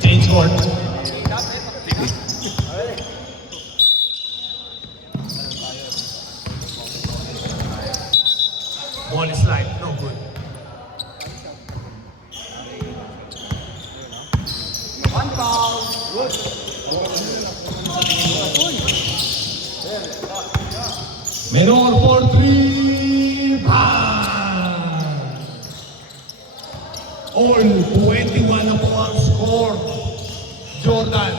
Change court. Ball is live, no good. One foul. Good. Menor for 3. All 21 na po ang score. Jordan.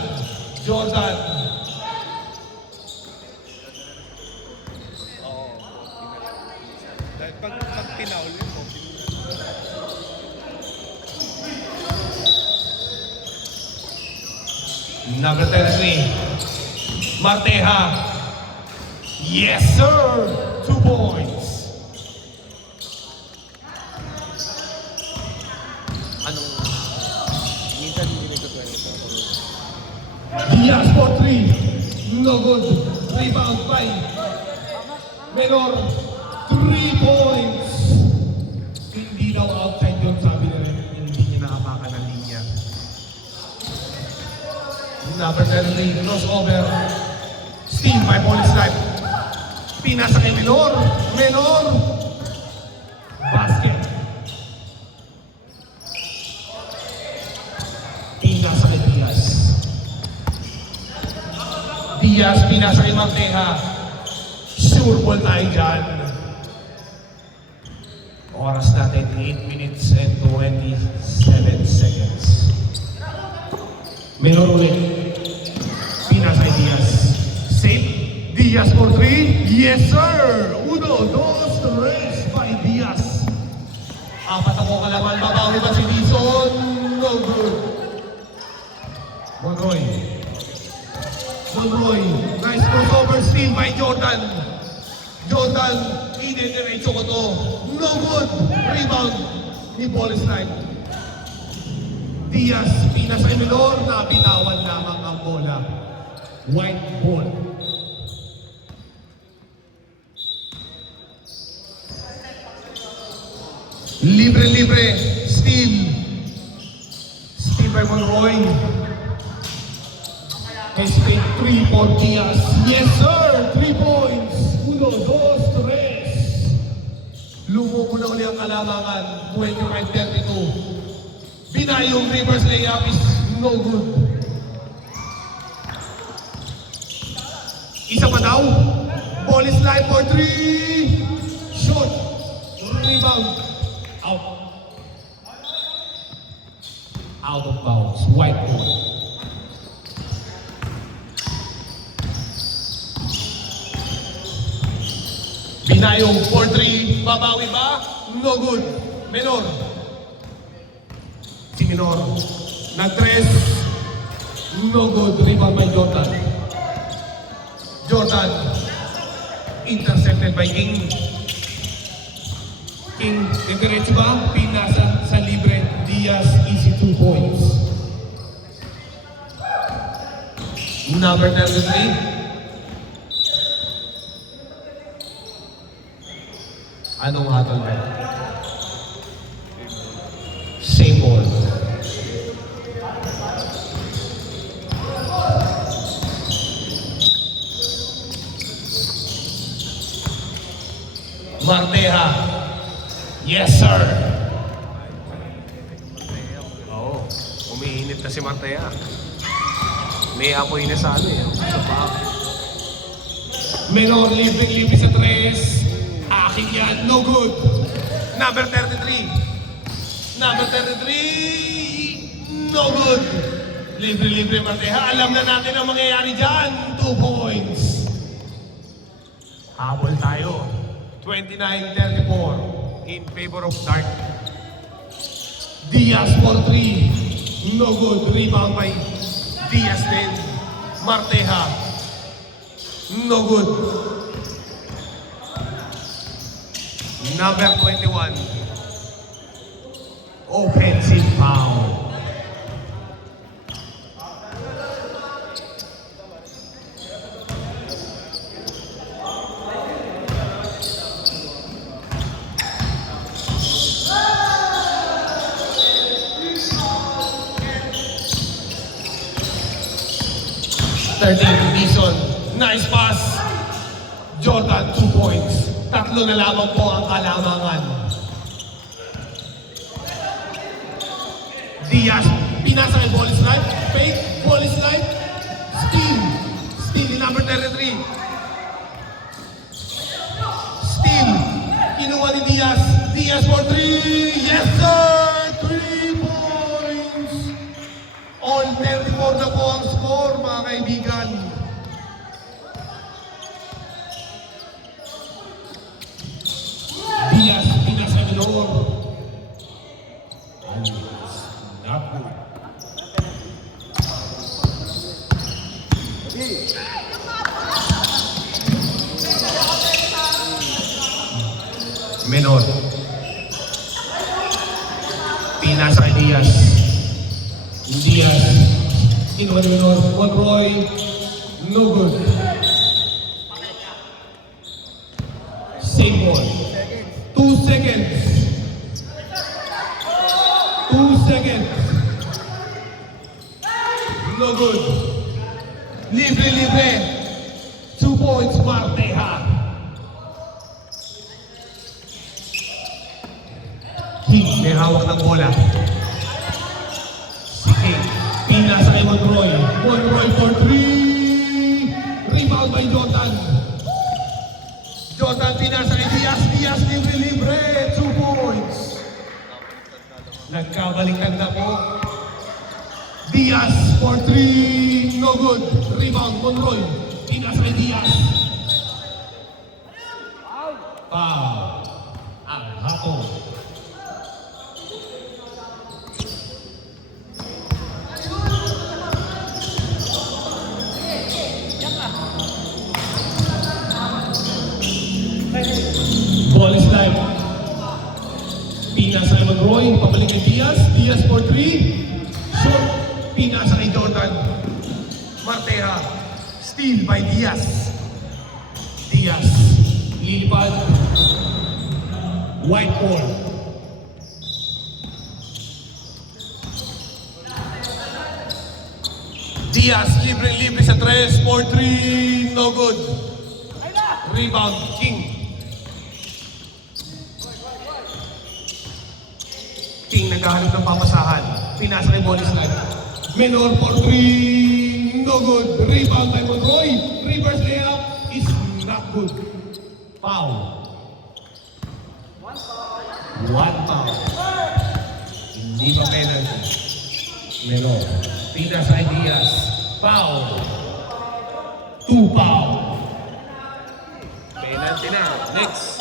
Pag pinaul yun mo. Number 33. Marteja. Yes, sir! 2 points. Minsan hindi nagkatry ito. Diaz for 3. No good. Rebound by Menor. 3 points. Hindi daw outside yun, sabi na rin. Hindi niya nakapakan ng linya. Number 33, crossover. Steal by Police Life. Pinasa kay Menor. Basket. Pinasa kay Diaz. Pinasa kay Marteja. Sure ball tayo dyan. Oras natin, 8 minutes and 27 seconds. Menor ulit. Pinasa kay Diaz. Safe. Diaz for 3. Yes, sir! 1, 2, 3 by Diaz. Apat ako kalaman. Babawi ba si Dizon? No good. Monroy. Nice crossover steal by Jordan. Ine-diretso ko to. No good. Rebound ni Police Light. Diaz, pinasa kay Menor. Nabitawan lamang ang bola. White ball. Libre. Steal by Monroy. Spain 3 for Diaz. Yes, sir! 3 points. 1, 2, 3. Lumuko na uli ang kalamangan. 25-32. Binayong reverse layup is no good. Isa pa daw. Ball is live for 3. Shot. Rebound. Out of bounds. White ball. Binayong 4-3. Babawi ba? No good. Menor. Si Menor. Nag-tres. No good. Rebound by Jordan. Intercepted by King. Nag-diretso ba? Pinasa sa libre. Diaz, easy 2 points. Number 33. Anong hatol ba? Same ball. Marteja. Yes, sir. Oo. Umiinit na si Marteja. May apoy na sa ano eh. Sa paa. Menor, libre sa 3. Aking yan, no good. Number 33. No good. Libre Marteja. Alam na natin ang mangyayari dyan. 2 points. Habol tayo. 29-34. In favor of Dark. Diaz for 3. No good. Rebound by Diaz din. Marteja. No good. Number 21. Offensive foul. 13, Dison. Nice pass. Jordan, 2 points. Tatlo na lamang po ang kalamangan. Diaz, pinasa kay ball slide. Fake, ball slide. Steal. Steal ni number 33. Steal. Kinuha ni Diaz. Diaz for 3. Yes, sir! 3 points. All 34 na po ang score, mga kaibigan. Diaz, pinasa kay Minor. Naku. Menor. Pinasa kay Diaz. Diaz. Kinuha ni Menor. Monroy. No good. Same ball. 2 seconds. 2 seconds. No good. Libre, libre. 2 points, Marteja. King, may hawak ng bola. Si King, pinasa kay Monroy. Monroy for 3. Rebound by Jordan. Jordan pinasa kay Diaz. Diaz, libre, libre. 2 points. Nagkabalikan na po. Diaz for 3. No good. Rebound, Monroy. Pinasa kay Diaz. Foul. Ang hapon. Ball is live. Pinasa kay Monroy. Pabalik kay Diaz. Diaz for 3. Short. Pinasa kay Jordan. Marteja. Steal by Diaz. Diaz. Lilipad. White ball. Diaz. Libre sa 3. For 3. No good. Rebound. King. King naghahanap ng papasahan. Pinasa kay Bolis Live. Menor for 3. No good. Rebound by Monroy. Reverse layup is not good. Foul. 1 foul. Hindi pa penalty. Menor. Pinasa kay Diaz. Foul. 2 foul. Penalty na. Next.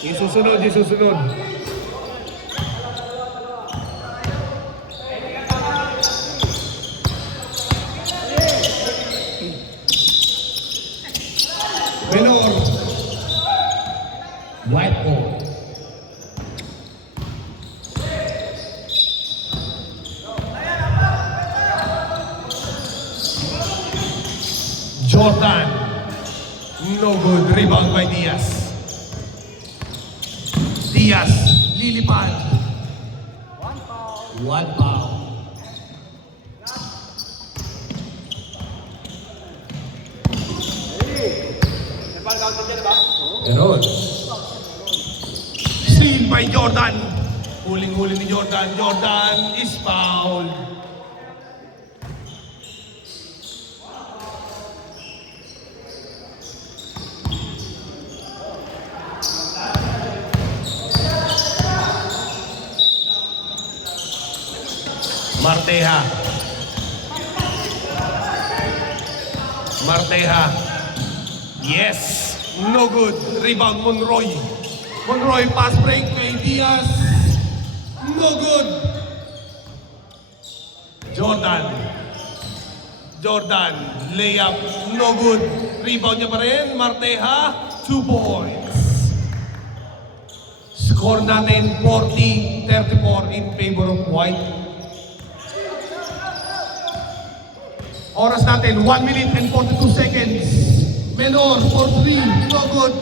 Yung susunod. Menor. White ball. Jordan. No good. Rebound by Diaz. Diaz. Lilipad. 1 foul. Ganon. Steal by Jordan. Huling-huli ni Jordan. Jordan is fouled. Marteja. Marteja. Yes. No good. Rebound Monroy. Monroy pass break kay Diaz. No good. Jordan. Jordan. Layup. No good. Rebound niya pa rin. Marteja. 2 points. Score natin 40-34 in favor of White. Oras natin, 1 minute and 42 seconds. Menor for 3, no good.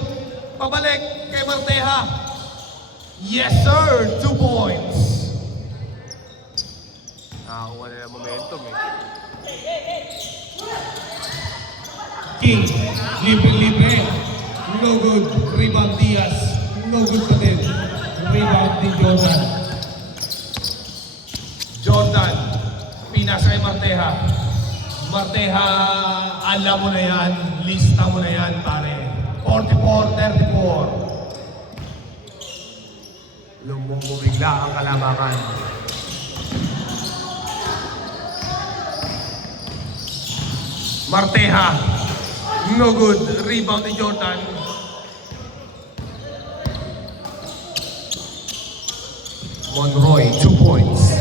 Pabalik kay Marteja. Yes sir, 2 points. Nakakuha nila momentum eh. King, libre. No good. Rebound Diaz. No good pa din. Rebound ni Jordan. Jordan, pinasa kay Marteja. Marteja, alam mo na yan. Lista mo na yan, pare. 44-34. Lumubigla ang kalabakan. Marteja, no good. Rebound ni Jordan. Monroy, 2 points.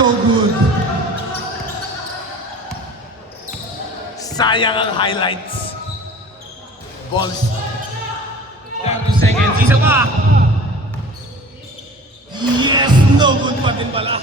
No good. Sayang ang highlights. Balls. 30 seconds. Isa pa. Yes, no good pa din pala.